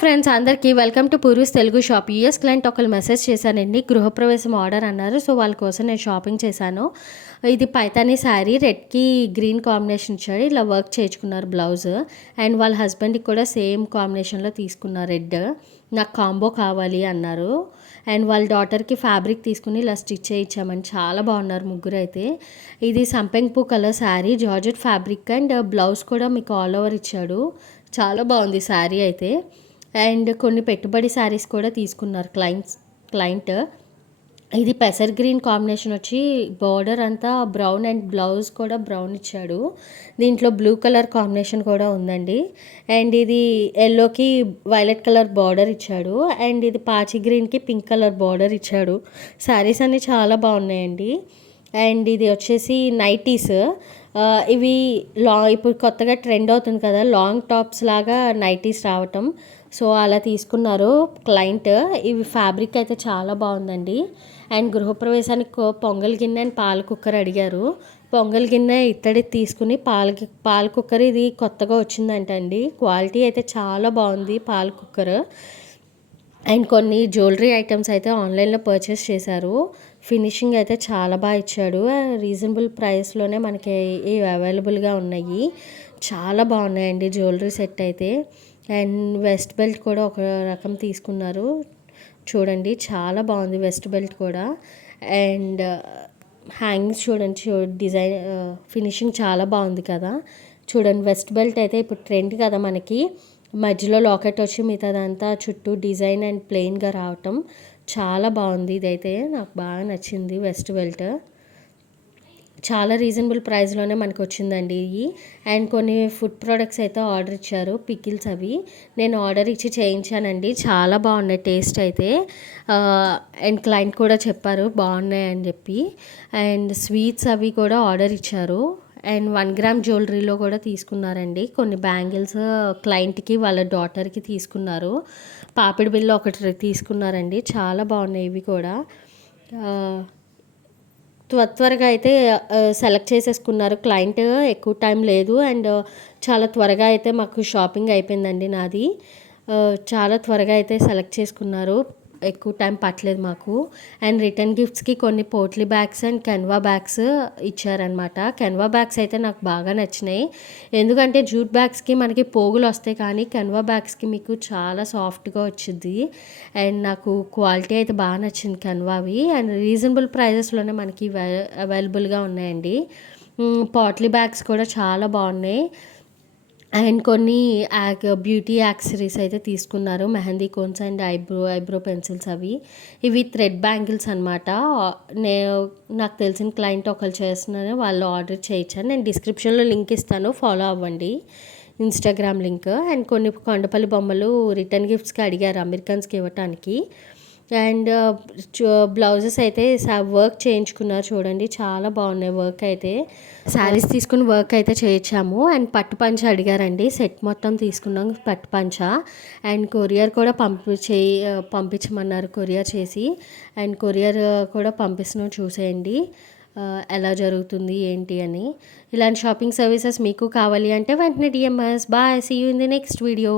Friends అందరికీ welcome to Poorvi's Telugu shop. US client ఒకరు message చేశానండి, గృహప్రవేశం ఆర్డర్ అన్నారు. సో వాళ్ళ కోసం నేను షాపింగ్ చేశాను. ఇది పైతానీ శారీ, రెడ్కి గ్రీన్ కాంబినేషన్ ఇచ్చాడు. ఇలా వర్క్ చేయించుకున్నారు బ్లౌజ్. అండ్ వాళ్ళ హస్బెండ్కి కూడా సేమ్ కాంబినేషన్లో తీసుకున్నారు రెడ్. నాకు కాంబో కావాలి అన్నారు. అండ్ వాళ్ళ డాటర్కి ఫ్యాబ్రిక్ తీసుకుని ఇలా స్టిచ్ చేయించామని చాలా బాగున్నారు ముగ్గురు అయితే. ఇది సంపెంగ్ పూ colour sari, georgette fabric and blouse కూడా మీకు ఆల్ ఓవర్ ఇచ్చాడు. చాలా బాగుంది శారీ అయితే. అండ్ కొన్ని పెట్టుబడి శారీస్ కూడా తీసుకున్నారు క్లయింట్. ఇది పెసర్ గ్రీన్ కాంబినేషన్ వచ్చి బార్డర్ అంతా బ్రౌన్ అండ్ బ్లౌజ్ కూడా బ్రౌన్ ఇచ్చాడు. దీంట్లో బ్లూ కలర్ కాంబినేషన్ కూడా ఉందండి. అండ్ ఇది ఎల్లోకి వైలెట్ కలర్ బార్డర్ ఇచ్చాడు. అండ్ ఇది పాచి గ్రీన్కి పింక్ కలర్ బార్డర్ ఇచ్చాడు. శారీస్ అన్నీ చాలా బాగున్నాయండి. అండ్ ఇది వచ్చేసి నైటీస్. ఇవి ఇప్పుడు కొత్తగా ట్రెండ్ అవుతుంది కదా, లాంగ్ టాప్స్ లాగా నైటీస్ రావటం. సో అలా తీసుకున్నారు క్లయింట్. ఇవి ఫ్యాబ్రిక్ అయితే చాలా బాగుందండి. అండ్ గృహప్రవేశానికి పొంగల్ గిన్నె అండ్ పాల కుక్కర్ అడిగారు. పొంగల్ గిన్నె ఇత్తడి తీసుకుని పాల కుక్కర్ ఇది కొత్తగా వచ్చిందంట అండి. క్వాలిటీ అయితే చాలా బాగుంది పాల కుక్కర్. అండ్ కొన్ని జ్యువెలరీ ఐటమ్స్ అయితే ఆన్లైన్లో పర్చేస్ చేశారు. ఫినిషింగ్ అయితే చాలా బాగా ఇచ్చాడు. రీజనబుల్ ప్రైస్లోనే మనకి ఇవి అవైలబుల్గా ఉన్నాయి. చాలా బాగున్నాయండి జ్యువెలరీ సెట్ అయితే. అండ్ వెస్ట్ బెల్ట్ కూడా ఒక రకం తీసుకున్నారు. చూడండి చాలా బాగుంది వెస్ట్ బెల్ట్ కూడా. అండ్ హ్యాంగింగ్స్ చూడండి, డిజైన్ ఫినిషింగ్ చాలా బాగుంది కదా. చూడండి వెస్ట్ బెల్ట్ అయితే ఇప్పుడు ట్రెండ్ కదా మనకి. మధ్యలో లాకెట్ వచ్చి మిగతాదంతా చుట్టూ డిజైన్ అండ్ ప్లెయిన్గా రావటం చాలా బాగుంది. ఇదైతే నాకు బాగా నచ్చింది వెస్ట్ బెల్ట్. చాలా రీజనబుల్ ప్రైస్లోనే మనకు వచ్చిందండి ఇది. అండ్ కొన్ని ఫుడ్ ప్రోడక్ట్స్ అయితే ఆర్డర్ ఇచ్చారు, పికిల్స్ అవి నేను ఆర్డర్ ఇచ్చి చేయించానండి. చాలా బాగున్నాయి టేస్ట్ అయితే. అండ్ క్లయింట్ కూడా చెప్పారు బాగున్నాయి అని చెప్పి. అండ్ స్వీట్స్ అవి కూడా ఆర్డర్ ఇచ్చారు. అండ్ 1 గ్రామ్ జ్యువెలరీలో కూడా తీసుకున్నారండి. కొన్ని బ్యాంగిల్స్ క్లయింట్కి వాళ్ళ డాటర్కి తీసుకున్నారు. పాపిడి బిల్ల ఒకటి తీసుకున్నారండి. చాలా బాగున్నాయి ఇవి కూడా. త్వరగా అయితే సెలెక్ట్ చేసేసుకున్నారు క్లయింట్. ఎక్కువ టైం లేదు. అండ్ చాలా త్వరగా అయితే మాకు షాపింగ్ అయిపోయిందండి నాది. చాలా త్వరగా అయితే సెలెక్ట్ చేసుకున్నారు, ఎక్కువ టైం పట్టలేదు మాకు. అండ్ రిటర్న్ గిఫ్ట్స్కి కొన్ని పోట్లీ బ్యాగ్స్ అండ్ కెన్వా బ్యాగ్స్ ఇచ్చారనమాట. కెన్వా బ్యాగ్స్ అయితే నాకు బాగా నచ్చినాయి. ఎందుకంటే జూట్ బ్యాగ్స్కి మనకి పోగులు వస్తాయి, కానీ కెన్వా బ్యాగ్స్కి మీకు చాలా సాఫ్ట్గా వచ్చింది. అండ్ నాకు క్వాలిటీ అయితే బాగా నచ్చింది కెన్వావి. అండ్ రీజనబుల్ ప్రైజెస్లోనే మనకి అవైలబుల్గా ఉన్నాయండి. పోట్లీ బ్యాగ్స్ కూడా చాలా బాగున్నాయి. అండ్ కొన్ని బ్యూటీ యాక్సెసరీస్ అయితే తీసుకున్నారు. Mehndi cones and eyebrow pencils అవి. ఇవి థ్రెడ్ బ్యాంగిల్స్ అనమాట. నాకు తెలిసిన క్లయింట్ ఒకరు చేస్తున్నారు, వాళ్ళు ఆర్డర్ చేయించాను. నేను డిస్క్రిప్షన్లో లింక్ ఇస్తాను, ఫాలో అవ్వండి, ఇన్స్టాగ్రామ్ లింక్. అండ్ కొన్ని కొండపల్లి బొమ్మలు రిటర్న్ గిఫ్ట్స్కి అడిగారు అమెరికన్స్కి ఇవ్వటానికి. అండ్ బ్లౌజెస్ అయితే వర్క్ చేయించుకున్నారు. చూడండి చాలా బాగున్నాయి వర్క్ అయితే. శారీస్ తీసుకుని వర్క్ అయితే చేయించాము. అండ్ పట్టు పంచ అడిగారండి, సెట్ మొత్తం తీసుకున్నాం పట్టు పంచ. అండ్ కొరియర్ కూడా పంపించమన్నారు కొరియర్ చేసి. అండ్ కొరియర్ కూడా పంపిస్తున్నాం, చూసేయండి ఎలా జరుగుతుంది ఏంటి అని. ఇలాంటి షాపింగ్ సర్వీసెస్ మీకు కావాలి అంటే వెంటనే DMs. Bye, see you in the next video.